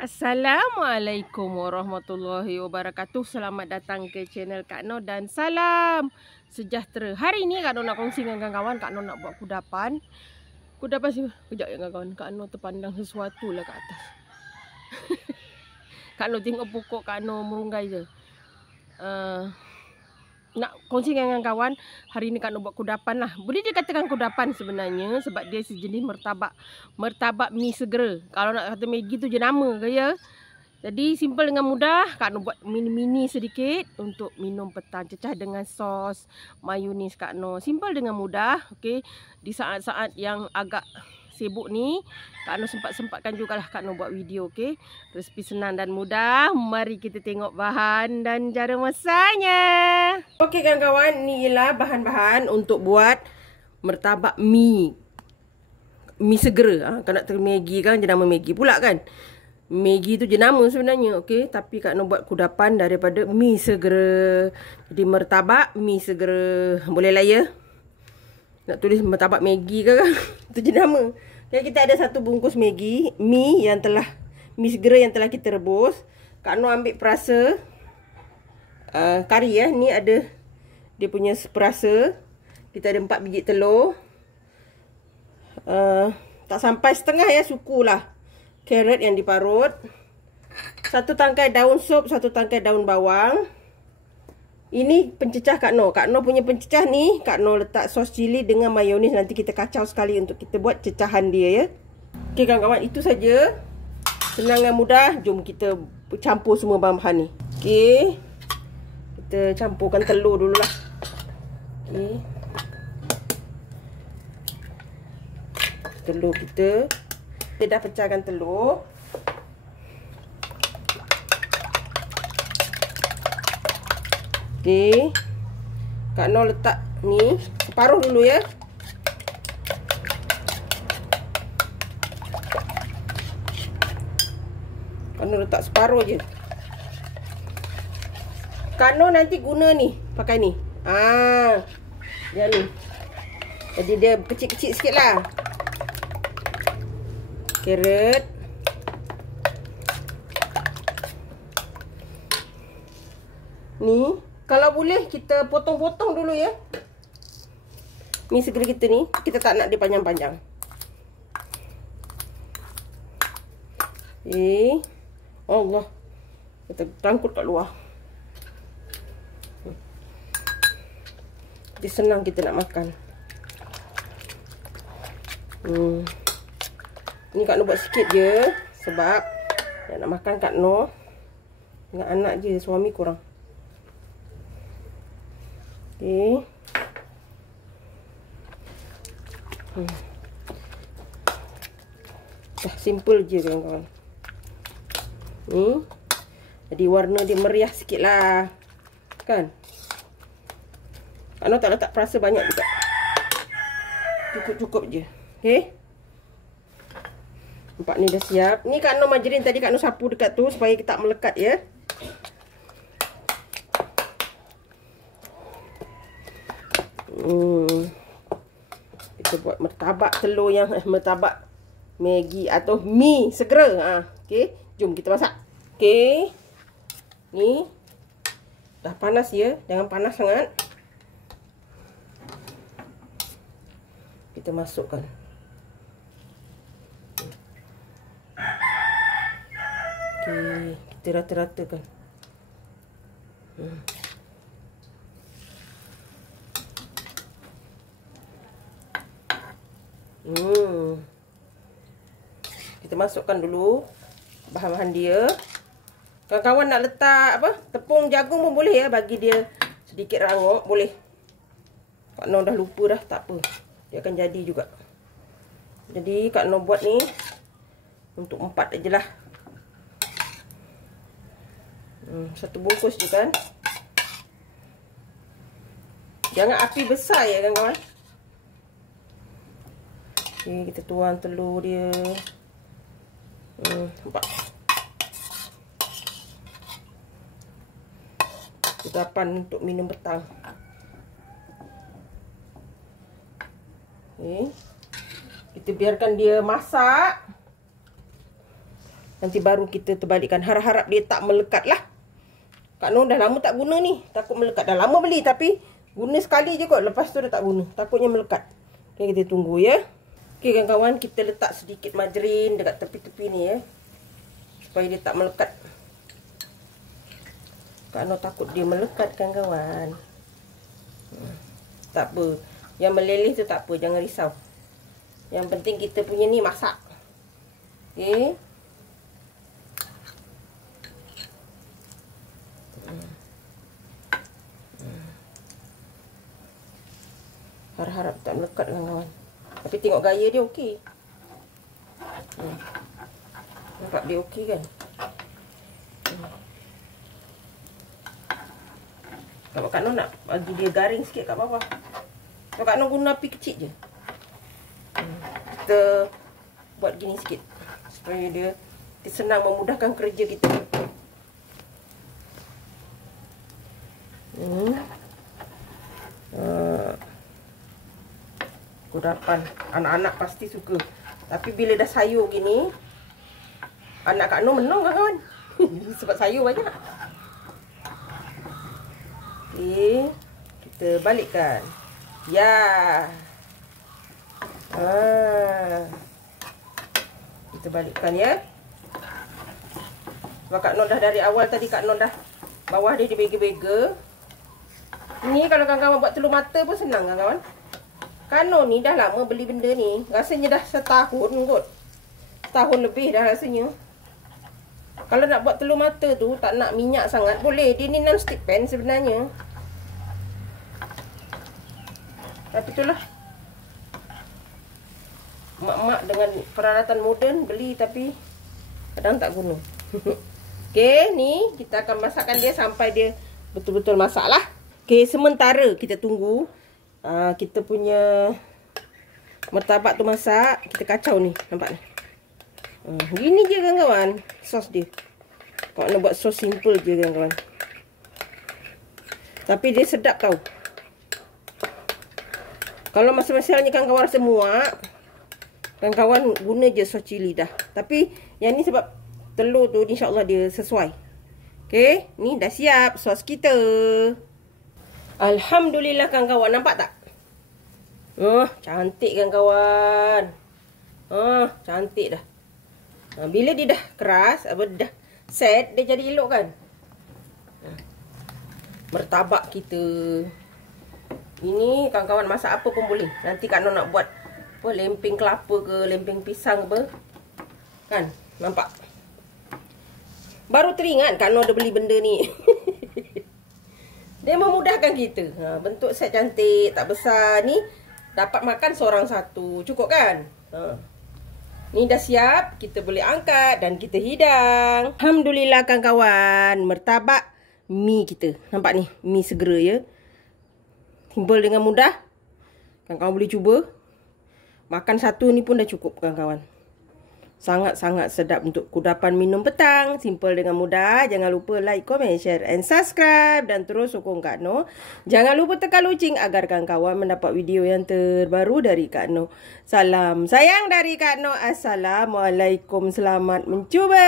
Assalamualaikum warahmatullahi wabarakatuh. Selamat datang ke channel Kak Noh dan salam sejahtera. Hari ni Kak Noh nak kongsi dengan kawan-kawan. Kak Noh nak buat kudapan. Kudapan sih. Kejap ya kawan-kawan. Kak Noh terpandang sesuatu lah kat atas. Kak Noh tengok pokok Kak Noh merunggai je. Nak kongsi dengan kawan. Hari ni Kak Noh buat kudapan lah. Boleh dikatakan kudapan sebenarnya sebab dia sejenis mertabak. Mertabak mi segera. Kalau nak kata Maggi tu je nama ke ya. Jadi simple dengan mudah. Kak Noh buat mini-mini sedikit untuk minum petang. Cecah dengan sos mayonis Kak Noh. Simple dengan mudah. Okey. Di saat-saat yang agak sibuk ni, Kak Noh sempat-sempatkan jugalah Kak Noh buat video. Okey. Resipi senang dan mudah. Mari kita tengok bahan dan cara masaknya. Okey kawan-kawan, ni ialah bahan-bahan untuk buat mertabak mi. Mi segera. Kalau nak terima Maggi kan, jenama Maggi pula kan. Maggi tu jenama sebenarnya. Okey, tapi Kak Noh buat kudapan daripada mi segera. Jadi mertabak mi segera. Boleh lah ya. Nak tulis mertabak Maggi ke kan? Itu jenama. Okay, kita ada satu bungkus Maggi, mi segera yang telah kita rebus. Kak Noh ambil perasa kari ya. Ni ada dia punya perasa. Kita ada 4 biji telur. Tak sampai setengah ya, sukulah. Carrot yang diparut. 1 tangkai daun sop, 1 tangkai daun bawang. Ini pencecah Kak Noh. Kak Noh punya pencecah ni, Kak Noh letak sos cili dengan mayonis. Nanti kita kacau sekali untuk kita buat cecahan dia ya. Okey kawan-kawan, itu saja. Senang dan mudah. Jom kita campur semua bahan-bahan ni. Okey. Kita campurkan telur dululah. Okey. Telur kita. Kita dah pecahkan telur. Okey. Kak Noh letak ni separuh dulu ya. Kak Noh letak separuh je. Kak Noh nanti guna ni, pakai ni. Dia ni. Jadi dia kecil-kecil sikit lah. Carrot. Ni. Kalau boleh kita potong-potong dulu ya. Mi segera kita ni, kita tak nak dia panjang-panjang. Allah. Kita tangkut kat luar. Jadi senang kita nak makan. Ni Kak Noh buat sikit je sebab nak makan Kak Noh dengan anak je, suami kurang. Okey. Dah simple je kawan-kawan. Ni. Jadi warna dia meriah sikit lah. Kan? Kak Noh tak letak perasa banyak juga. Cukup-cukup je. Okey. Nampak ni dah siap. Ni Kak Noh margarin tadi Kak Noh sapu dekat tu supaya kita tak melekat ya. Kita buat mertabak telur yang mertabak Maggi atau mi segera. Okey, jom kita masak. Okey. Ni dah panas ya, jangan panas sangat. Kita masukkan. Okey, kita rata-ratakan. Kita masukkan dulu bahan-bahan dia. Kawan-kawan nak letak apa? Tepung jagung pun boleh ya, bagi dia sedikit rangup, boleh. Kak Noh dah lupa dah, tak apa. Dia akan jadi juga. Jadi Kak Noh buat ni untuk 4 aje lah. 1 bungkus je kan. Jangan api besar ya kawan-kawan. Okay, kita tuang telur dia. Nampak. Kudapan untuk minum petang. Okay. Kita biarkan dia masak. Nanti baru kita terbalikkan. Harap-harap dia tak melekat lah. Kak Noh dah lama tak guna ni. Takut melekat. Dah lama beli tapi guna sekali je kot. Lepas tu dah tak guna. Takutnya melekat. Okay, kita tunggu ya. Okay kawan-kawan, kita letak sedikit margarin dekat tepi-tepi ni ya. Supaya dia tak melekat. Kak Noh takut dia melekat kawan-kawan. Tak apa. Yang meleleh tu tak apa. Jangan risau. Yang penting kita punya ni masak. Okay. Harap-harap tak melekat kawan-kawan. Tapi tengok gaya dia okey. Nampak dia okey kan? Kalau Kak Noh nak bagi dia garing sikit kat bawah. Kalau Kak Noh guna api kecil je. Kita buat gini sikit. Supaya dia senang memudahkan kerja kita. Kudapan. Anak-anak pasti suka. Tapi bila dah sayur gini, anak Kak Noh menang kawan. Sebab sayur banyak. Okay. Kita balikkan. Ya. Kita balikkan ya. Sebab Kak Noh dah dari awal tadi Kak Noh dah bawah dia dibega-bega. Ni kalau kawan-kawan buat telur mata pun senang kawan-kawan. Kak Noh ni dah lama beli benda ni. Rasanya dah setahun kot. Setahun lebih dah rasanya. Kalau nak buat telur mata tu tak nak minyak sangat boleh. Dia ni non-stick pan sebenarnya. Tapi itulah. Mak-mak dengan peralatan moden beli tapi kadang tak guna. Okey, ni kita akan masakkan dia sampai dia betul-betul masak lah. Okey, sementara kita tunggu kita punya martabak tu masak. Kita kacau ni, nampak ni. Gini je kawan-kawan sos dia. Kalau nak buat sos simple je kawan-kawan. Tapi dia sedap tau. Kalau masa-masanya kawan-kawan rasa muak, kawan-kawan guna je sos cili dah. Tapi yang ni sebab telur tu insya-Allah dia sesuai. Okey, ni dah siap sos kita. Alhamdulillah kawan-kawan, nampak tak? Cantik kawan-kawan. Cantik dah. Bila dia dah keras, dah set, dia jadi elok kan? Martabak kita. Ini kawan-kawan masak apa pun boleh. Nanti Kak Noh nak buat apa, lempeng kelapa ke, lempeng pisang apa. Kan? Nampak? Baru teringat Kak Noh dah beli benda ni. Dia memudahkan kita. Bentuk set cantik, tak besar. Ni dapat makan seorang satu. Cukup kan? Ni dah siap. Kita boleh angkat dan kita hidang. Alhamdulillah kawan-kawan. Martabak mi kita. Nampak ni? Mi segera ya. Simple dengan mudah. Kawan-kawan boleh cuba. Makan satu ni pun dah cukup kawan-kawan. Sangat-sangat sedap untuk kudapan minum petang. Simple dengan mudah. Jangan lupa like, comment, share and subscribe. Dan terus sokong Kak Noh. Jangan lupa tekan loceng agar kawan-kawan mendapat video yang terbaru dari Kak Noh. Salam sayang dari Kak Noh. Assalamualaikum. Selamat mencuba.